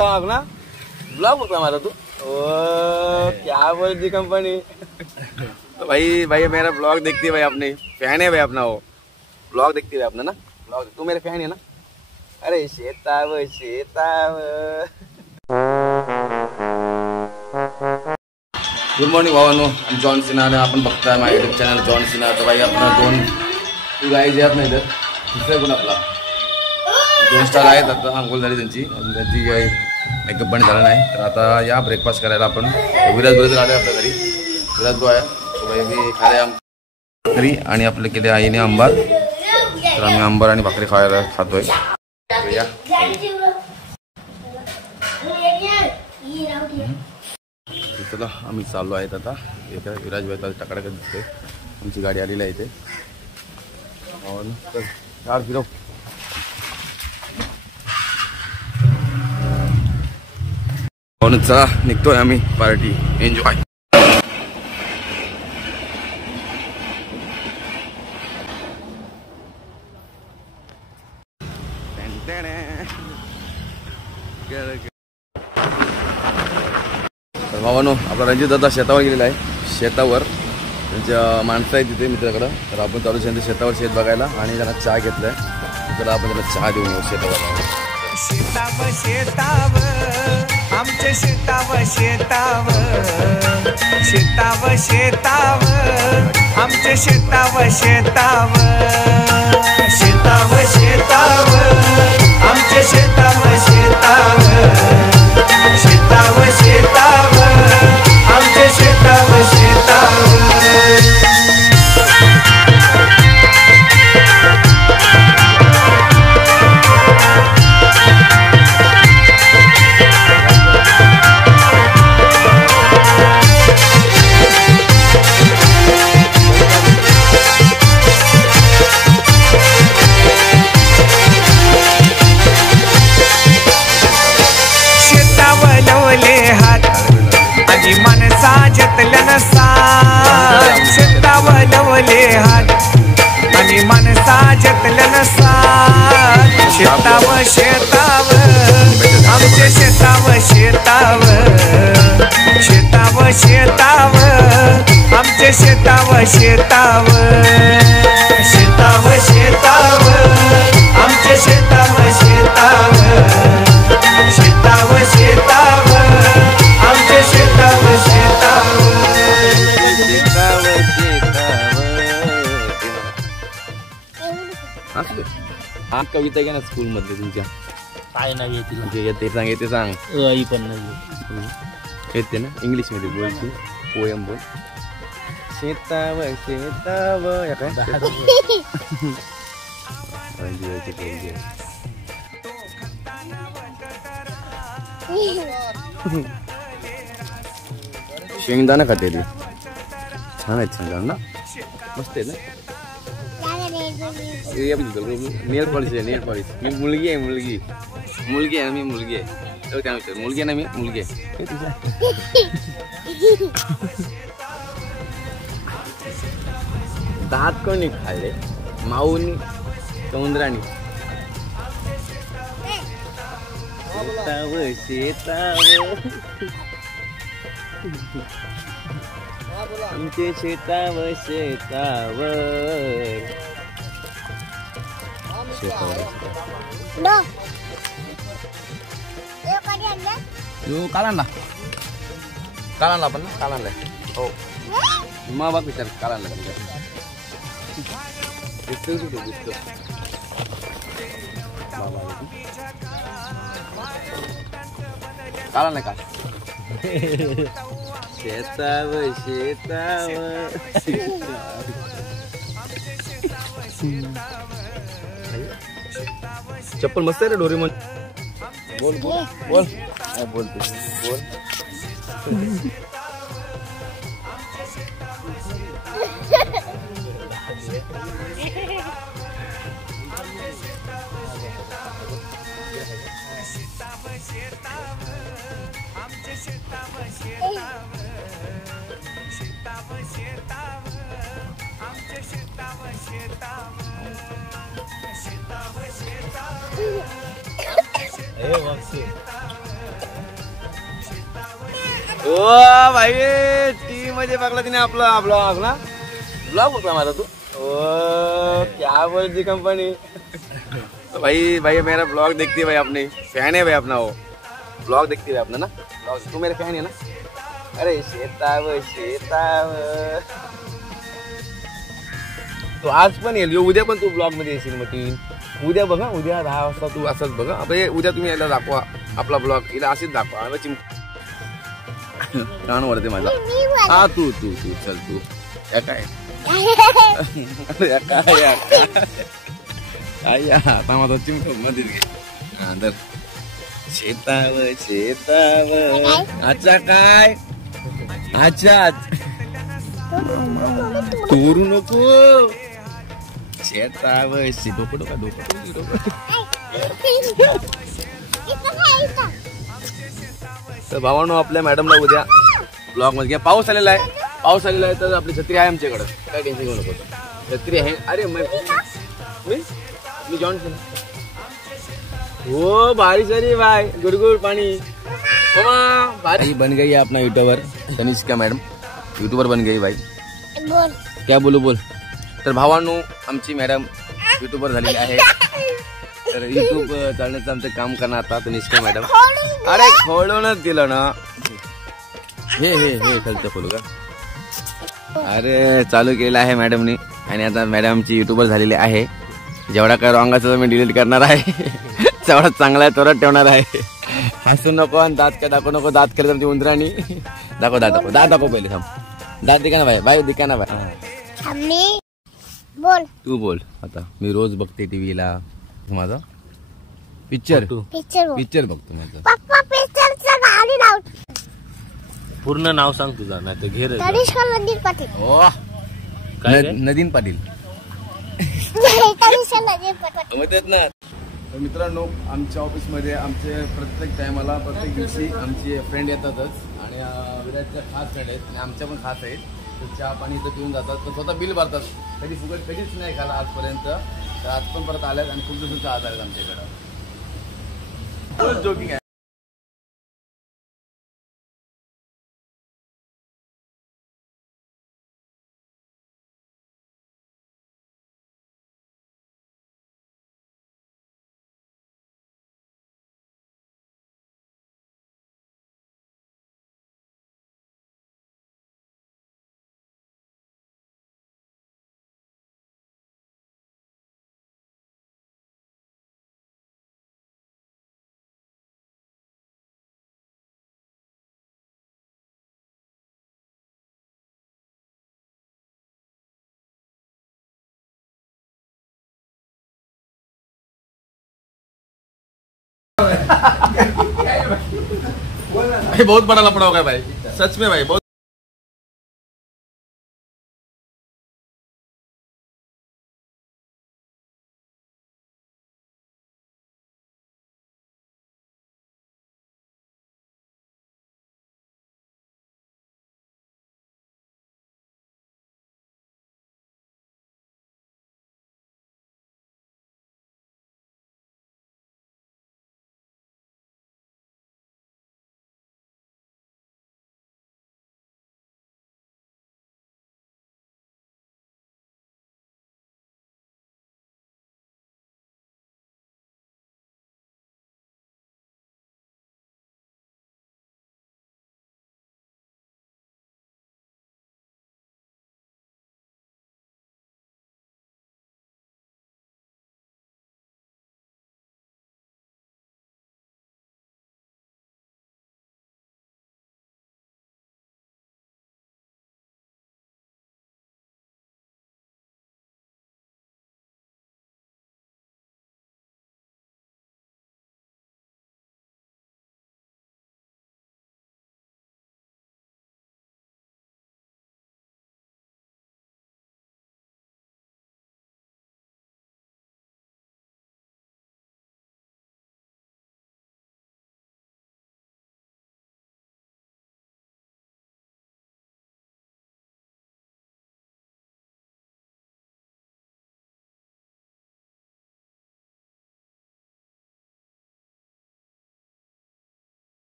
Blog ना blog होता हमारा तू क्या बोलती कंपनी भाई मेरा ब्लॉग देखती है भाई, अपने फैन है भाई अपना, वो ब्लॉग देखती है अपना ना ब्लॉग। तू मेरे फैन है ना। अरे शेताव शेताव। गुड मॉर्निंग भावांनो, जॉन सिन्हा आणि आपण बघताय माझ्या युट्यूब चॅनल जॉन सिन्हा। तर भाई अपना दोन गाय जे अपना इधर दुसरे कोण आपला 2 स्टार आहेत। आता अंघोळ झाली त्यांची मेकअप पण झाला नाही। तर आता या ब्रेकफास्ट करायला आपण विराज बरोबर आले आपल्या घरी। विराज बो आहे तो भाई मी खाले भाकरी आणि आपले केले आईने आंबार। तर आम्ही आंबार आणि भाकरी खायला खातोय। या चला आम्ही चाललो आहेत आता। एका विराज भाई टाकाटाक दिसतोय, आमची गाडी आलेली आहे इथे। तर यार फिरव चला निघतोय आम्ही पार्टी एन्जॉय। तर भावानो आपला रणजित दादा शेतावर गेलेला आहे। शेतावर त्यांच्या माणसं आहेत तिथे मित्राकडं। तर आपण चालू त्यांच्या शेतावर शेत बघायला आणि त्यांना चहा घेतलाय। तर आपण त्याला चहा देऊन येऊ शेतावर। शेताव शेताव आमचे शेताव शेताव शेताव शेताव आमचे शेताव शेताव शेताव शेताव आमचे शेताव शेताव शेताव शेताव आमचे शेताव शेताव। शेतावलवले हात आणि मनसा जतलन साथ। शेताव शेताव आमचे शेताव शेताव शेताव शेताव आमचे शेताव शेताव शेताव शेताव आमचे शेताव शेताव शेताव शेताव आमचे शेताव शेताव। हा कविता घ्या ना स्कूल मधले तुमच्या। काय नाही येते म्हणजे येते सांग, येते सांग। आई पण नाही येते ना इंग्लिश मध्ये बोलते, पोयम बोल। शेताव शेताव या काय शेंगदाणा खाते ती, छान आहे शेंगदाणा ना, मस्त आहे ना। नेल पॉलिश आहे, नेल पॉलिश। मी मुलगी आहे, मुलगी मुलगी आहे, मी मुलगी आहे। काय म्हणतो मुलगी ना, मी मुलगी आहे। दात कोणी खाल्ले, माऊनी समुद्रानी। शेताव शेताव आमचे शेताव शेताव यो काल आणला, काल आणला आपण ना, काल आणलाय। हो मग बघ विचार काल आणला दिसतो कुठे दिसतो काल आणलाय का। शेताव शेताव चप्पल मस्त आहे रे डोरेमॉन। बोल बोल बोल काय बोलते बोल। ओ भाई टीम मध्ये बघला तिने आपला ब्लॉग ना ब्लॉग बघला माझा तू ओ क्या बोलती कंपनी भाई भाई मेरा ब्लॉग देखती है भाई अपने फैन है भाई अपना वो ब्लॉग देखती है अपना ना ब्लॉग तू मेरे फैन है ना अरे शेताव तो आज पण येईल उद्या पण तू ब्लॉग मध्ये येशील मग उद्या बघा उद्या 10 वाजता तू असंच बघा अबे उद्या तुम्ही याला दाखवा आपला ब्लॉग हिला अशीच दाखवा कान वरते माझा हा तू तू तू चल तू या काय आता माझा चिमट मध्ये घे अंदर शेताव अच्छा काय अच्छा तोरू नको शेताव डोकं तर भावांनो आपल्या मॅडमला उद्या ब्लॉग मध्ये घ्या पाऊस आलेला आहे तर आपली छत्री आहे आमच्याकडं काय टेन्शन घेऊ नको छत्री आहे अरे मी जॉन हो बारिश अरे भाई गुड़गुड़ पानी भाई बन गई है अपना यूट्यूबर तनिष्का मैडम यूट्यूबर बन गई भाई बोल क्या बोल तर भावांनो आमची मॅडम यूट्यूबर झालेली आहे तर यूट्यूब चालण्याचं आमचं काम करणार आता तनिष्का मॅडम अरे खोलूनच दिलं ना हे खालचं खोलू का अरे चालू केलं आहे मॅडमने आणि आता मॅडम आमची यूट्यूबर झालेली आहे जेवढा काय रॉंग असेल मी डिलीट करणार आहे तेवढा चांगला आहे तेवढा ठेवणार आहे हसू नको आणि दात काय दाखवू नको दात केलं तर उंदराणी दाखव पहिले थांब दात दिका ना भाई दिका ना भाई बोल तू बोल आता मी रोज बघते टीव्हीला माझा पिक्चर बघतो माझं पूर्ण नाव सांग तुझा नाही तर घेर नदीन पाटील काय नदीन पाटील ना तर मित्रांनो आमच्या ऑफिसमध्ये आमचे प्रत्येक टायमाला प्रत्येक दिवशी आमचे फ्रेंड येतातच आणि विराटच्या खास फ्रेंड आहेत आणि आमच्या पण खास आहेत तर चहा पाणी इथं पिऊन जातात तर स्वतः बिल भरतात कधी फुकट कधीच नाही खाला आजपर्यंत तर आज पण परत आल्यात आणि खूप दिवसांचा आजार आहेत आमच्याकडं जोकिंग आहे भाई बहुत बड़ा लफड़ा होगा भाई सच में भाई बहुत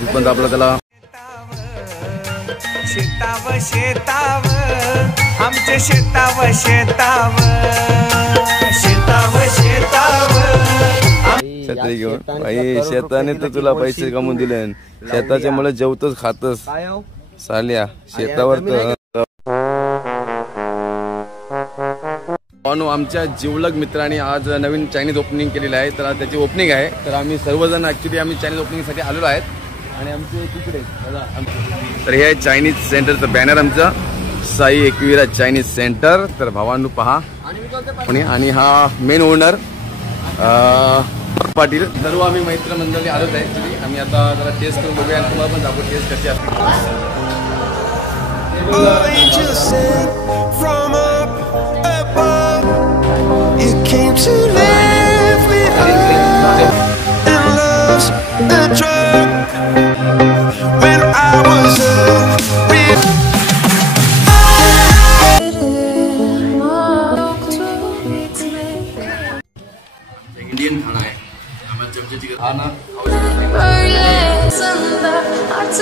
तिथपर्यंत आपलं त्याला शेताव शेताव आमचे शेताव शेताव शेताव शेताव छत्री घेऊन भाई शेताने तर तुला पैसे कमवून दिले शेताच्या मुळे जेवतच खातस साल्या शेतावर तर आमच्या जिवलग मित्रांनी आज नवीन चायनीज ओपनिंग केलेलं आहे तर त्याची ओपनिंग आहे तर आम्ही सर्वजण ऍक्च्युली आम्ही चायनीज ओपनिंगसाठी आलेलो आहेत आणि आमचे तिकडे तर हे आहे चायनीज सेंटरचं बॅनर आमचं साई एकविरा चायनीज सेंटर तर भावांनो पहा आणि हा मेन ओनर पाटील सर्व आम्ही मैत्र मंडळी आलोच आहे ऍक्च्युली आम्ही आता जरा टेस्ट करून बघूया आणि तुम्हाला पण दाखवू टेस्ट कशी असते to live me up and love's a drug when I was Indian खाना आहे आम्हाला चमच्याची हा ना